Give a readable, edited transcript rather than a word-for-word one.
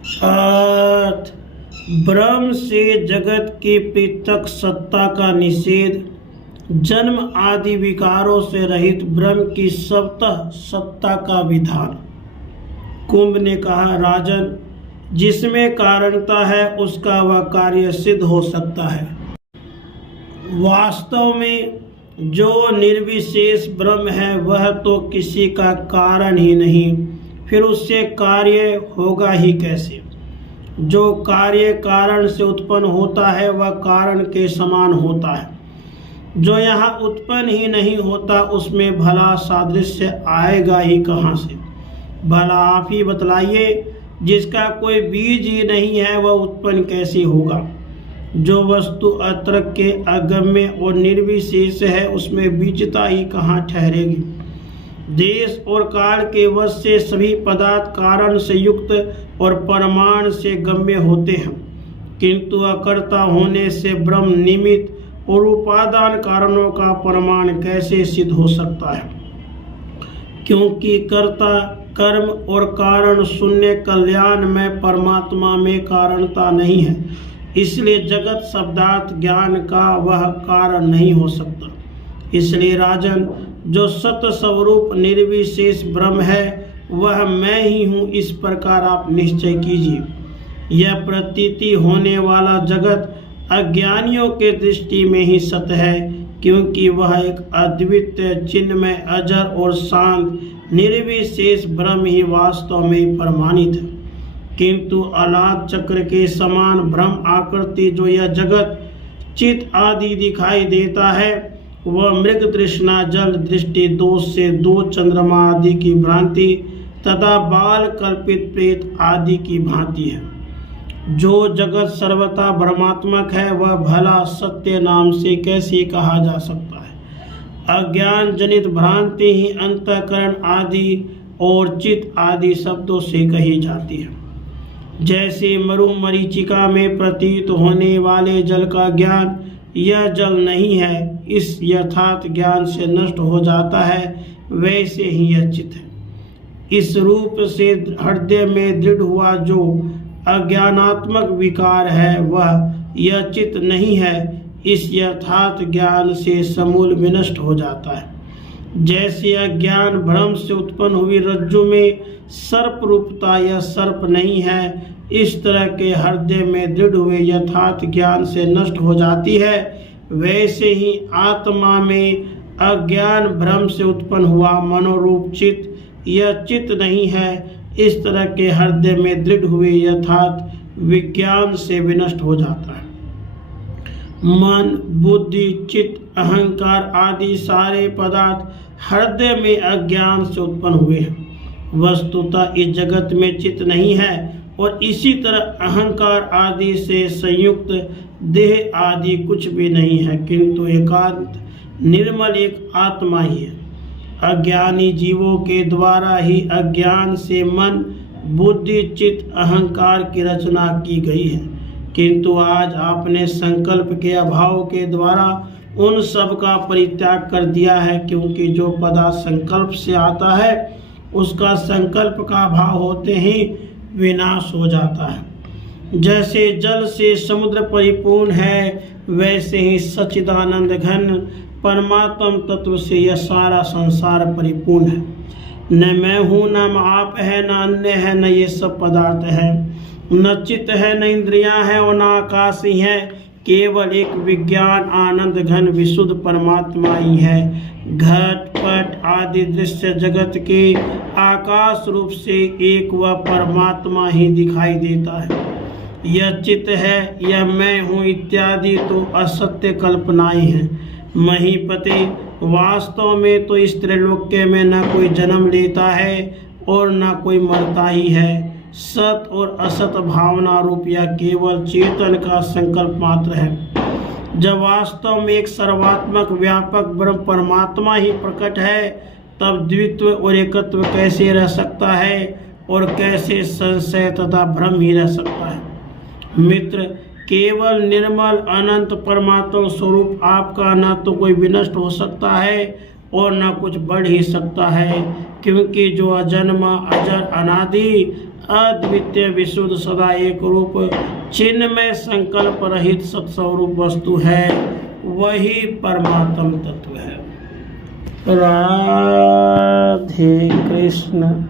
अर्थ ब्रह्म से जगत की पृथक सत्ता का निषेध, जन्म आदि विकारों से रहित ब्रह्म की स्वतः सत्ता का विधान। कुंभ ने कहा, राजन, जिसमें कारणता है उसका वह कार्य सिद्ध हो सकता है। वास्तव में जो निर्विशेष ब्रह्म है वह तो किसी का कारण ही नहीं, फिर उससे कार्य होगा ही कैसे? जो कार्य कारण से उत्पन्न होता है वह कारण के समान होता है। जो यहाँ उत्पन्न ही नहीं होता उसमें भला सादृश्य आएगा ही कहाँ से? भला आप ही बतलाइए, जिसका कोई बीज ही नहीं है वह उत्पन्न कैसे होगा? जो वस्तु अतर्क के अगम्य और निर्विशेष है उसमें बीजता ही कहाँ ठहरेगी? देश और काल के वश से सभी पदार्थ कारण से युक्त और परमाणु से गम्य होते हैं, किंतु अकर्ता होने से ब्रह्म निमित्त और उपादान कारणों का प्रमाण कैसे सिद्ध हो सकता है? क्योंकि कर्ता कर्म और कारण शून्य कल्याण में परमात्मा में कारणता नहीं है, इसलिए जगत शब्दार्थ ज्ञान का वह कारण नहीं हो सकता। इसलिए राजन, जो सत्य स्वरूप निर्विशेष ब्रह्म है वह मैं ही हूँ, इस प्रकार आप निश्चय कीजिए। यह प्रतीति होने वाला जगत अज्ञानियों के दृष्टि में ही सत्य है, क्योंकि वह एक अद्वितीय चिन्मय अजर और शांत निर्विशेष ब्रह्म ही वास्तव में प्रमाणित है। किंतु अलाद चक्र के समान ब्रह्म आकृति जो यह जगत चित आदि दिखाई देता है वह मृग तृष्णा जल दृष्टि दोष से दो चंद्रमा आदि की भ्रांति तथा बाल कल्पित प्रेत आदि की भांति है। जो जगत सर्वथा ब्रह्मात्मक है वह भला सत्य नाम से कैसे कहा जा सकता है? अज्ञान जनित भ्रांति ही अंतःकरण आदि और चित्त आदि शब्दों से कही जाती है। जैसे मरु मरीचिका में प्रतीत होने वाले जल का ज्ञान यह जल नहीं है इस यथार्थ ज्ञान से नष्ट हो जाता है, वैसे ही यह चित्त है। इस रूप से हृदय में दृढ़ हुआ जो अज्ञानात्मक विकार है वह यह चित्त नहीं है, इस यथार्थ ज्ञान से समूल विनष्ट हो जाता है। जैसे अज्ञान भ्रम से उत्पन्न हुई रज्जु में सर्प रूपता यह सर्प नहीं है, इस तरह के हृदय में दृढ़ हुए यथार्थ ज्ञान से नष्ट हो जाती है, वैसे ही आत्मा में अज्ञान भ्रम से उत्पन्न हुआ मनोरूप चित्त यह चित्त नहीं है, इस तरह के हृदय में दृढ़ हुए यथार्थ विज्ञान से विनष्ट हो जाता है। मन, बुद्धि, चित्त, अहंकार आदि सारे पदार्थ हृदय में अज्ञान से उत्पन्न हुए हैं। वस्तुतः इस जगत में चित्त नहीं है और इसी तरह अहंकार आदि से संयुक्त देह आदि कुछ भी नहीं है, किंतु एकांत निर्मल एक आत्मा ही है। अज्ञानी जीवों के द्वारा ही अज्ञान से मन, बुद्धि, चित्त, अहंकार की रचना की गई है, किंतु आज आपने संकल्प के अभाव के द्वारा उन सब का परित्याग कर दिया है, क्योंकि जो पदार्थ संकल्प से आता है उसका संकल्प का अभाव होते ही विनाश हो जाता है। जैसे जल से समुद्र परिपूर्ण है वैसे ही सच्चिदानंद घन परमात्म तत्व से यह सारा संसार परिपूर्ण है। न मैं हूँ, न आप है, न अन्य है, न ये सब पदार्थ है, न चित्त है, न इंद्रियां है और न आकाश ही है, केवल एक विज्ञान आनंद घन विशुद्ध परमात्मा ही है। घट पट आदि दृश्य जगत के आकाश रूप से एक वह परमात्मा ही दिखाई देता है। यह चित्त है, यह मैं हूँ इत्यादि तो असत्य कल्पनाएं हैं। महीपते, वास्तव में तो इस त्रैलोक्य में न कोई जन्म लेता है और न कोई मरता ही है। सत और असत भावना रूप या केवल चेतन का संकल्प मात्र है। जब वास्तव में एक सर्वात्मक व्यापक ब्रह्म परमात्मा ही प्रकट है, तब द्वित्व और एकत्व कैसे रह सकता है और कैसे संशय तथा भ्रम ही रह सकता है? मित्र, केवल निर्मल अनंत परमात्मा स्वरूप आपका न तो कोई विनष्ट हो सकता है और न कुछ बढ़ ही सकता है, क्योंकि जो अजन्मा अजर अनादि अद्वितीय विशुद्ध सदा एक रूप चिन्मय संकल्प रहित सत्स्वरूप वस्तु है, वही परमात्म तत्व है। राधे कृष्ण।